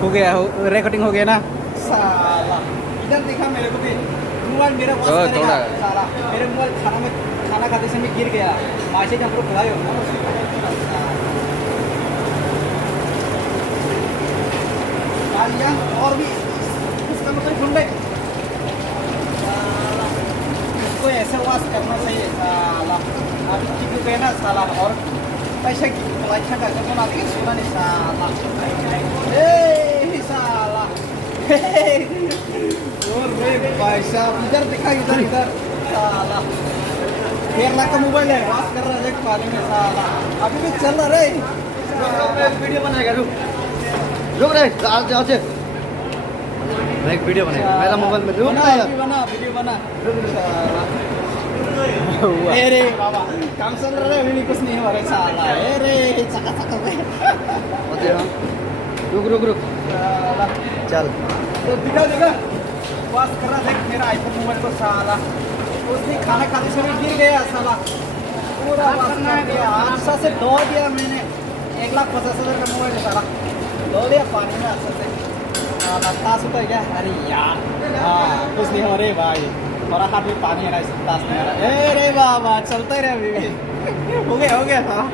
हो गया, रिकॉर्डिंग हो गया ना साला। इधर देखा मेरे को भी मोबाइल मेरा वॉश करेगा साला। मेरे मोबाइल खाना खाते समय गिर गया, माशे का पूरा खुलाई हो ना सालिया। और भी इसका मतलब ढूंढे इसको ऐसे वॉश करना चाहिए साला। अभी ठीक हो गया ना साला। और पैसे की अच्छा का कौन आती है सोना नहीं साला। ए साला और रे भाई साहब इधर दिखा, इधर इधर साला। 1 लाख का मोबाइल है, बात कर रहा है देख पानी में साला। अभी भी चल रहा रे। वीडियो बनाएगा, रुक रे, आज मैं एक वीडियो बनाएगा मेरा मोबाइल में। रुक बना ना यार, बना वीडियो बना साला। अरे बाबा काम चल रहा है, अभी कुछ नहीं हो रहा साला। अरे चका चका होते हाँ, रुक साला। चल। तो दिखा दिखा बस कर रहा देख मेरा आईफोन मोबाइल को साला। उसने खाना खाते समय गिर गया साला, पूरा बस कर दिया। 800 से धो दिया मैंने। 1,50,000 का मोबाइल है साला, धो दिया पानी में 800 से साला। ताश होता है क्या? अरे यार हाँ कुछ नहीं हो रहे भाई, हमारा हाथ में पानी आ रहा है, ताश नहीं आ रहा है। अरे बाबा चलता ही रहे अभी भी। हो गया हाँ।